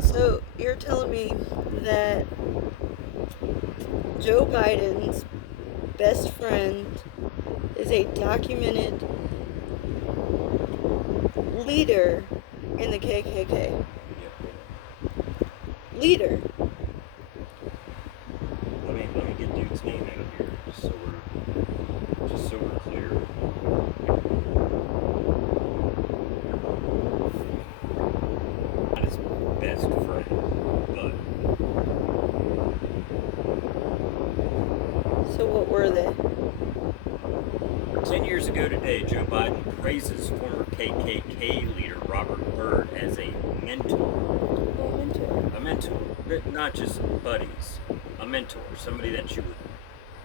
So you're telling me that Joe Biden's best friend is a documented leader in the KKK. Yep. Leader. Let me get dude's name out of here, just so we're clear. Not his best friend, but So what were they? 10 years ago today, Joe Biden praises former KKK leader Robert Byrd as a mentor. Oh, mentor. A mentor, not just buddies. A mentor, somebody that you would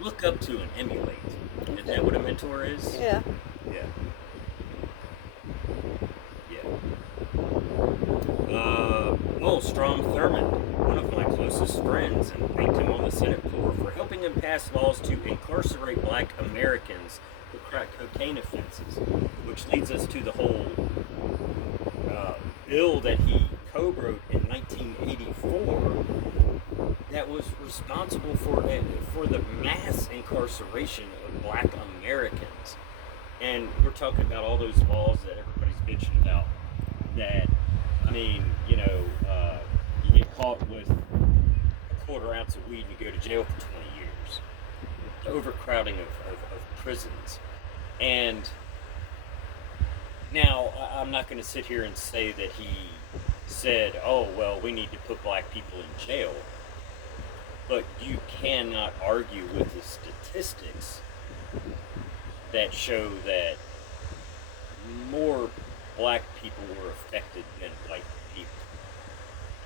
look up to and emulate. Isn't that what a mentor is? Yeah. Yeah. Strom Thurmond, one of my closest friends, and thanked him on the Senate floor for helping him pass laws to incarcerate black Americans for crack cocaine offenses, which leads us to the whole bill that he co-wrote in 1984 that was responsible for the mass incarceration of black Americans. And we're talking about all those laws that everybody's bitching about. That, I mean, you get caught with a quarter ounce of weed and you go to jail for 20 years. The overcrowding of prisons. And now, I'm not going to sit here and say that he said, oh, well, we need to put black people in jail. But you cannot argue with the statistics that show that more black people were affected than white people.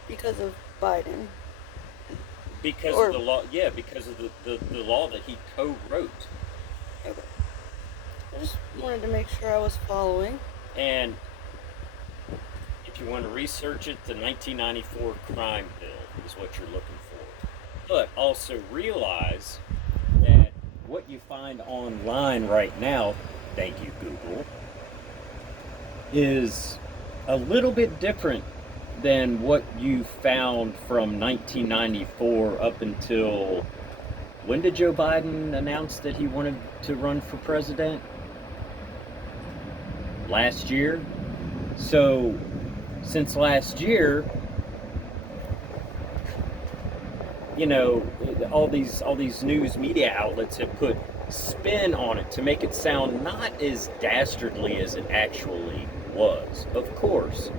Because of Biden. Because of the law, yeah, because of the law that he co-wrote. Okay. I just wanted to make sure I was following. And if you want to research it, the 1994 crime bill is what you're looking for. But also realize that what you find online right now, thank you, Google, is a little bit different than what you found from 1994 up until when did Joe Biden announce that he wanted to run for president? Last year. So since last year, all these news media outlets have put spin on it to make it sound not as dastardly as it actually was. Of course,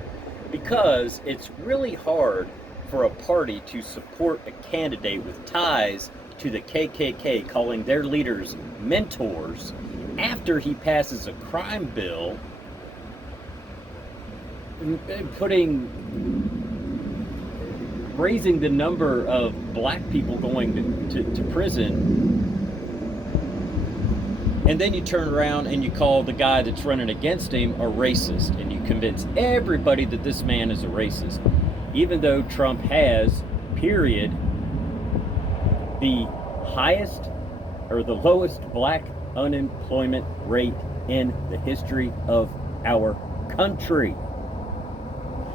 because it's really hard for a party to support a candidate with ties to the KKK, calling their leaders mentors, after he passes a crime bill raising the number of black people going to prison. And then you turn around and you call the guy that's running against him a racist, and you convince everybody that this man is a racist, even though Trump has, period, the highest or the lowest black unemployment rate in the history of our country.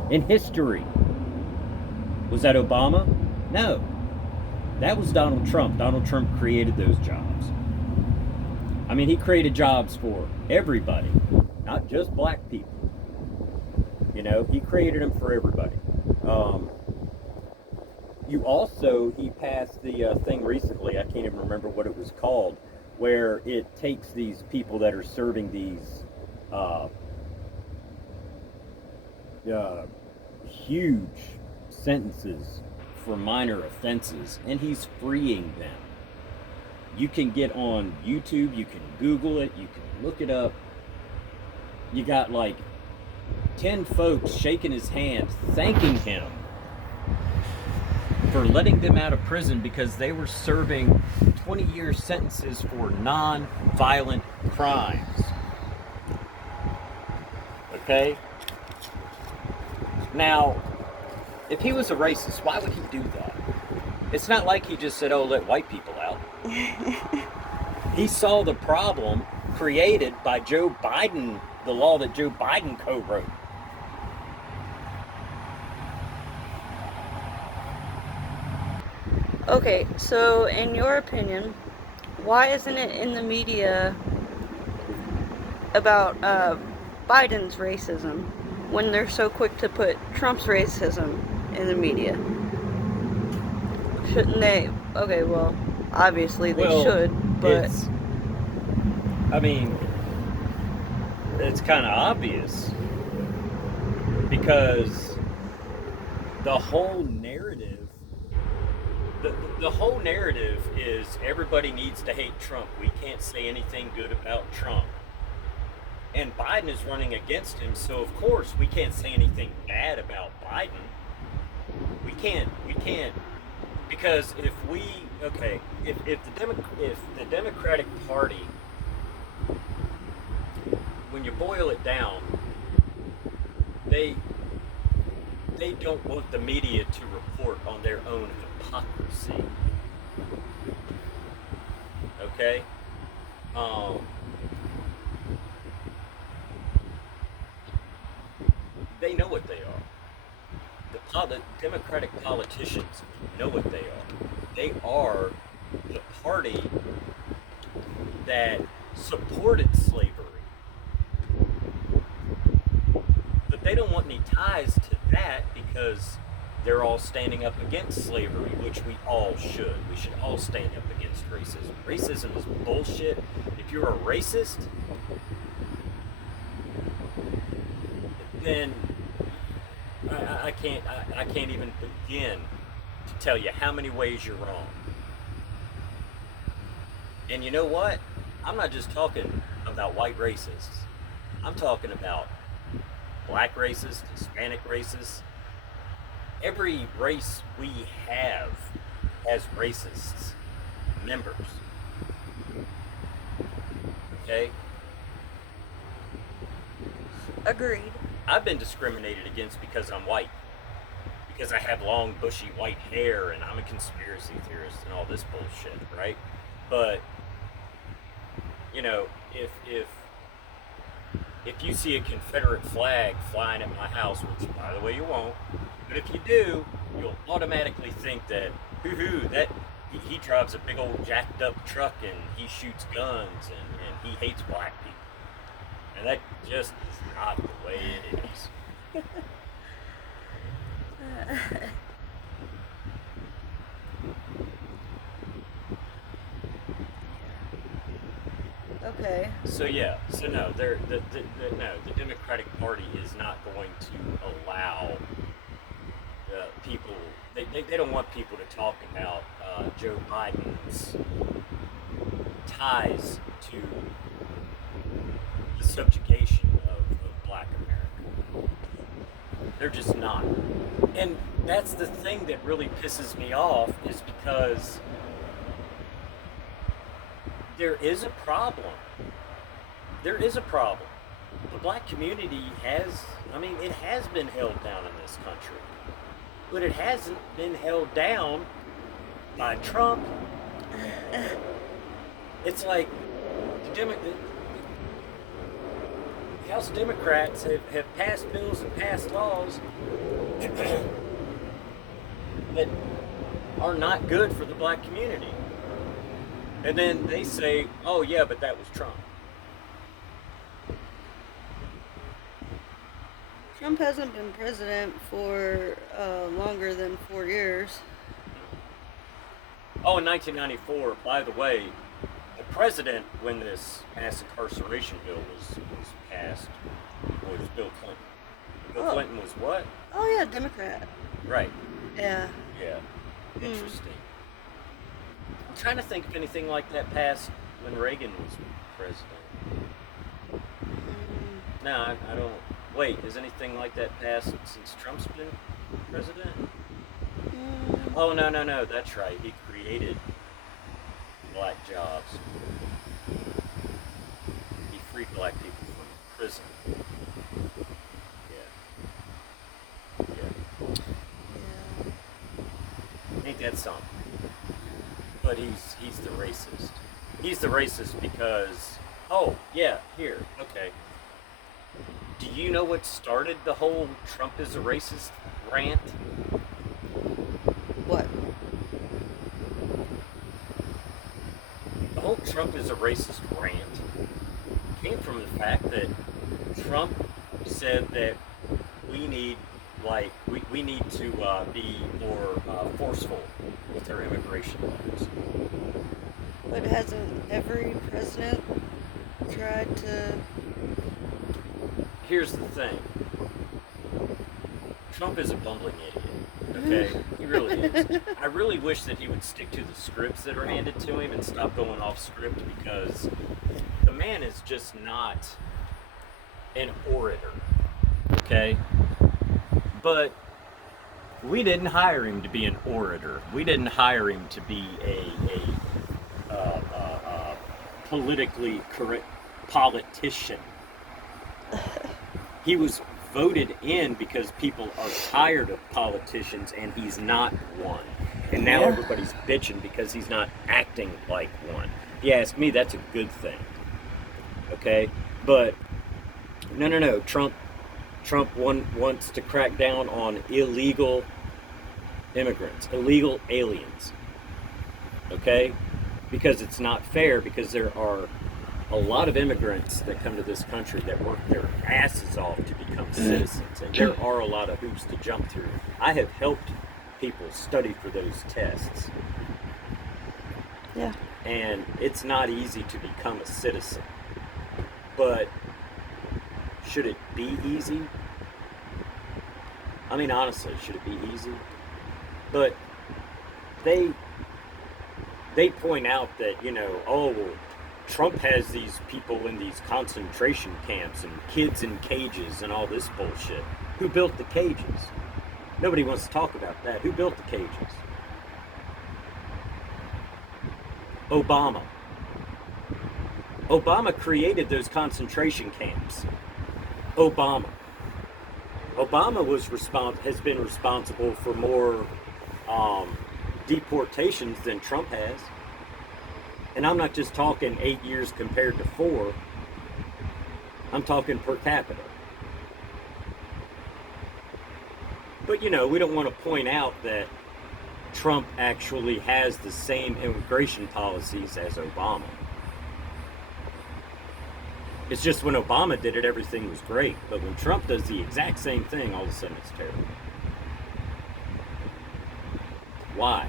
In history. Was that Obama? No. That was Donald Trump. Donald Trump created those jobs. I mean, he created jobs for everybody, not just black people. He created them for everybody. He passed the thing recently, I can't even remember what it was called, where it takes these people that are serving these huge sentences for minor offenses, and he's freeing them. You can get on YouTube, you can Google it, you can look it up. You got like 10 folks shaking his hand, thanking him for letting them out of prison because they were serving 20-year sentences for non-violent crimes. Okay? Now, if he was a racist, why would he do that? It's not like he just said, oh, let white people out. He saw the problem created by Joe Biden, the law that Joe Biden co-wrote. Okay, so in your opinion, why isn't it in the media about Biden's racism when they're so quick to put Trump's racism in the media? Shouldn't they? Okay, well, obviously they Well, should, but it's, I mean, it's kind of obvious because the whole narrative, the whole narrative is everybody needs to hate Trump. We can't say anything good about Trump. And Biden is running against him, so of course we can't say anything bad about Biden. We can't because if we okay, if the Democratic Party, when you boil it down, they they don't want the media to report on their own hypocrisy. Okay? Um, they know what they are. The Democratic politicians know what they are. They are the party that supported slavery, but they don't want any ties to that because they're all standing up against slavery, which we all should. We should all stand up against racism. Racism is bullshit. If you're a racist, then I can't even begin to tell you how many ways you're wrong. And you know what? I'm not just talking about white racists. I'm talking about black racists, Hispanic racists. Every race we have has racists members. Okay? agreed. I've been discriminated against because I'm white. Because I have long, bushy white hair and I'm a conspiracy theorist and all this bullshit, right? But you know, if you see a Confederate flag flying at my house, which by the way you won't, but if you do, you'll automatically think that hoo that he drives a big old jacked up truck and he shoots guns and he hates black people. And that just is not the way it is. Okay. So yeah, so no, the Democratic Party is not going to allow people. They don't want people to talk about Joe Biden's ties to the subjugation of Black America. They're just not, and that's the thing that really pisses me off is because there is a problem. There is a problem. The black community has, I mean, it has been held down in this country, but it hasn't been held down by Trump. It's like the House Democrats have passed bills and passed laws that are not good for the black community. And then they say, oh, yeah, but that was Trump. Trump hasn't been president for longer than 4 years. Oh, in 1994, by the way, the president, when this mass incarceration bill was passed, was Bill Clinton. Bill Oh. Clinton was what? Oh yeah, Democrat. Right. Yeah. Yeah. Hmm. Interesting. I'm trying to think if anything like that passed when Reagan was president. Mm, No, I don't. Wait, has anything like that passed since Trump's been president? mm, Oh, no, that's right. He created black jobs. He freed black people from prison. Yeah. Yeah. yeah. Ain't that something? But he's the racist. He's the racist because, oh, yeah, here, okay. Do you know what started the whole Trump is a racist rant? What? Trump is a racist rant came from the fact that Trump said that we need we need to be more forceful with our immigration laws. But hasn't every president tried to? Here's the thing. Trump is a bumbling idiot. Okay? He really is. I really wish that he would stick to the scripts that are handed to him and stop going off script, because the man is just not an orator. Okay? But we didn't hire him to be an orator. We didn't hire him to be a politically correct politician. He was voted in because people are tired of politicians, and he's not one. And now everybody's bitching because he's not acting like one. If you ask me, that's a good thing. Okay? But no. Trump wants to crack down on illegal immigrants, illegal aliens. Okay? Because it's not fair, because there are a lot of immigrants that come to this country that work their asses off to become citizens, and there are a lot of hoops to jump through. I have helped people study for those tests. Yeah. And it's not easy to become a citizen. But should it be easy? I mean, honestly, should it be easy? But they point out that, Trump has these people in these concentration camps and kids in cages and all this bullshit. Who built the cages? Nobody wants to talk about that. Who built the cages? Obama. Obama created those concentration camps. Obama has been responsible for more deportations than Trump has. And I'm not just talking 8 years compared to 4. I'm talking per capita. But, we don't want to point out that Trump actually has the same immigration policies as Obama. It's just when Obama did it, everything was great. But when Trump does the exact same thing, all of a sudden it's terrible. Why?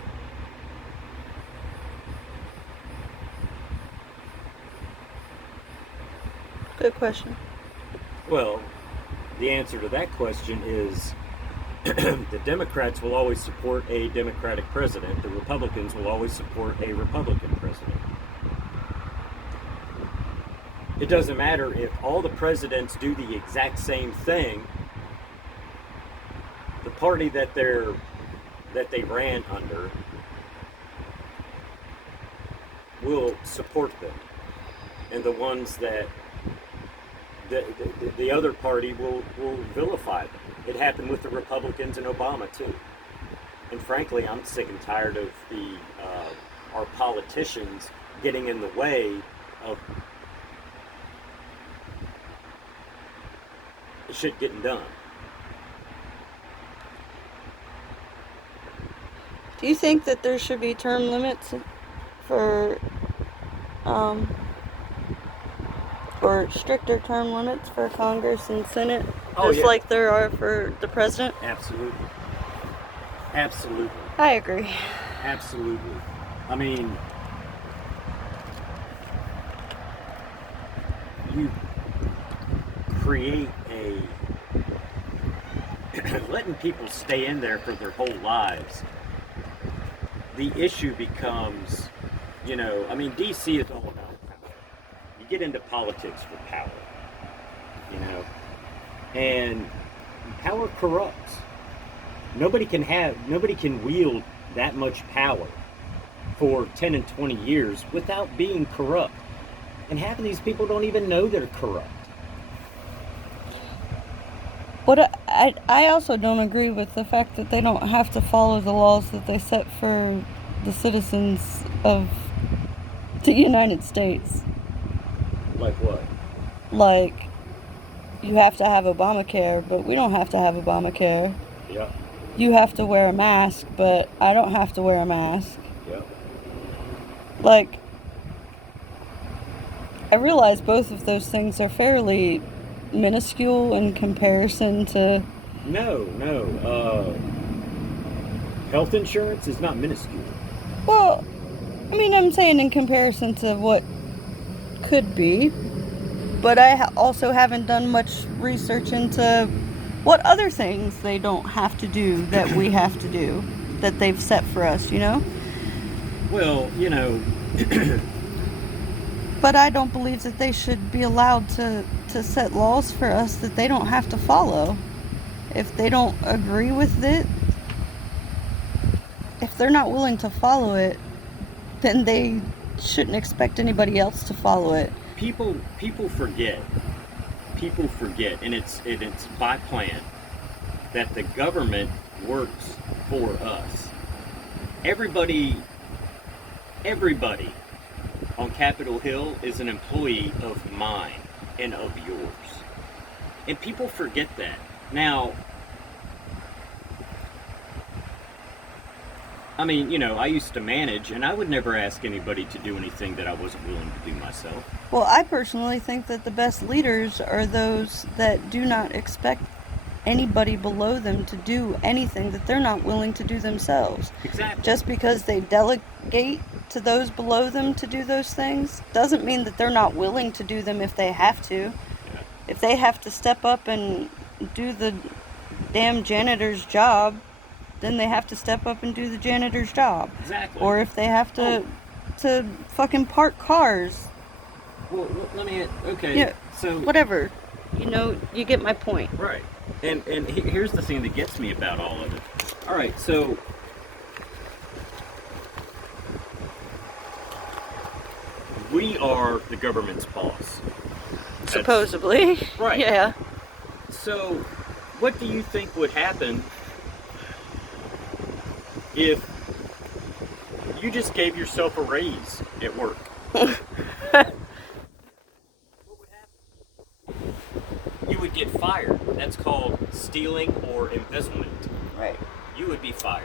Good question. Well, the answer to that question is the Democrats will always support a Democratic president. The Republicans will always support a Republican president. It doesn't matter if all the presidents do the exact same thing. The party that they ran under will support them, and the ones that the other party will vilify them. It happened with the Republicans and Obama too. And frankly, I'm sick and tired of our politicians getting in the way of shit getting done. Do you think that there should be term limits for or stricter term limits for Congress and Senate, like there are for the president? Absolutely. I agree. Absolutely. I mean, you create letting people stay in there for their whole lives. The issue becomes, DC is all about power. You get into politics for power, and power corrupts. Nobody can wield that much power for 10 and 20 years without being corrupt. And half of these people don't even know they're corrupt. But I also don't agree with the fact that they don't have to follow the laws that they set for the citizens of the United States. Like what? Like, you have to have Obamacare, but we don't have to have Obamacare. Yeah. You have to wear a mask, but I don't have to wear a mask. Yeah. Like, I realize both of those things are fairly minuscule in comparison to. No. Health insurance is not minuscule. Well, I mean, I'm saying in comparison to what could be, but I also haven't done much research into what other things they don't have to do that we have to do, that they've set for us, you know? Well, But I don't believe that they should be allowed to set laws for us that they don't have to follow. If they don't agree with it, if they're not willing to follow it, then they shouldn't expect anybody else to follow it. people forget. People forget, and it's by plan that the government works for us. Everybody on Capitol Hill is an employee of mine and of yours. And people forget that. Now, I mean, I used to manage, and I would never ask anybody to do anything that I wasn't willing to do myself. Well, I personally think that the best leaders are those that do not expect anybody below them to do anything that they're not willing to do themselves. Exactly. Just because they delegate to those below them to do those things doesn't mean that they're not willing to do them if they have to. Yeah. If they have to step up and do the damn janitor's job, then they have to step up and do the janitor's job. Exactly. Or if they have to fucking park cars. Well, let me. Okay. Yeah. So Whatever. You get my point. right. And here's the thing that gets me about all of it. All right. So we are the government's boss. Supposedly. Right. Yeah. So what do you think would happen if you just gave yourself a raise at work? What would happen? You would get fired. That's called stealing or embezzlement. Right. You would be fired.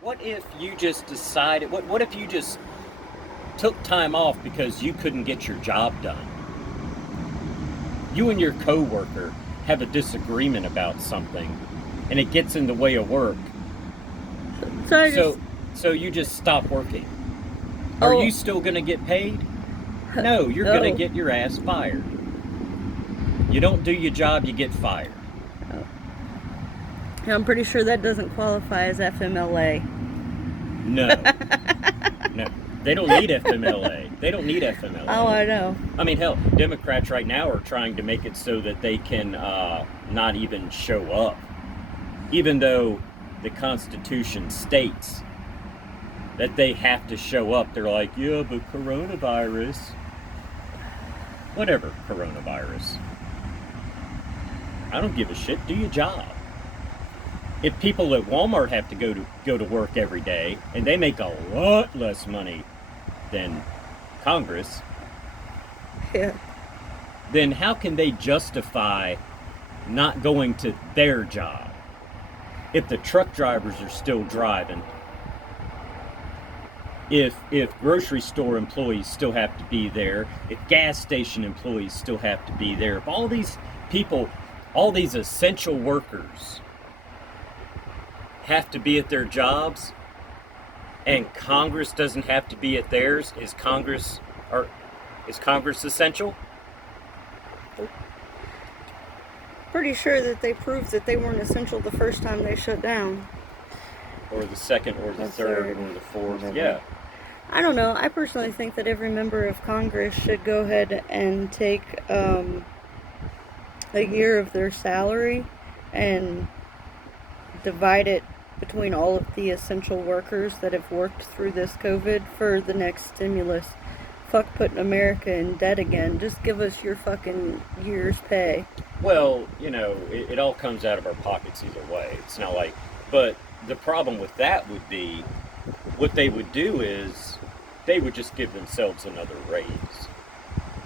What if you just decided, what if you just took time off because you couldn't get your job done? You and your coworker have a disagreement about something and it gets in the way of work. So you just stop working. Are you still going to get paid? No, you're going to get your ass fired. You don't do your job, you get fired. I'm pretty sure that doesn't qualify as FMLA. No. No. They don't need FMLA. They don't need FMLA. Oh, I know. I mean, hell, Democrats right now are trying to make it so that they can not even show up. Even though the Constitution states that they have to show up. They're like, yeah, but coronavirus. Whatever, coronavirus. I don't give a shit. Do your job. If people at Walmart have to go to work every day and they make a lot less money than Congress, Yeah. then how can they justify not going to their job? If the truck drivers are still driving, if grocery store employees still have to be there, if gas station employees still have to be there, if all these people, all these essential workers have to be at their jobs and Congress doesn't have to be at theirs, is Congress essential? Pretty sure that they proved that they weren't essential the first time they shut down. Or the second, or the third, or the fourth. Yeah. I don't know. I personally think that every member of Congress should go ahead and take a year of their salary and divide it between all of the essential workers that have worked through this COVID for the next stimulus. Fuck putting America in debt again. Just give us your fucking year's pay. Well, it all comes out of our pockets either way. It's not like, but the problem with that would be, what they would do is, they would just give themselves another raise.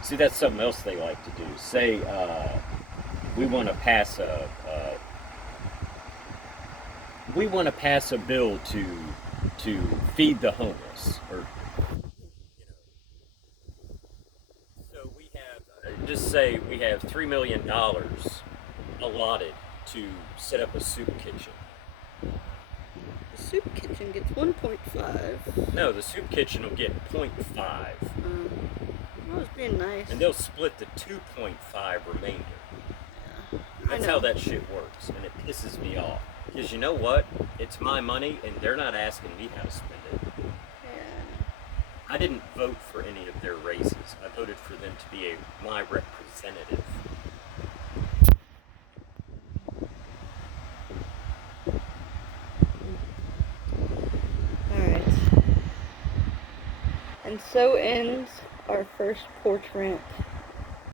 See, that's something else they like to do. Say, we want to pass we want to pass a bill to feed the homeless, or so we have just say we have $3 million allotted to set up a soup kitchen. The soup kitchen gets 1.5. No, the soup kitchen will get 0.5, That was being nice. and they'll split the 2.5 remainder. Yeah, That's how that shit works, and it pisses me off. Because you know what? It's my money, and they're not asking me how to spend it. Yeah. I didn't vote for any of their races. I voted for them to be my representative. Alright. And so ends our first porch rant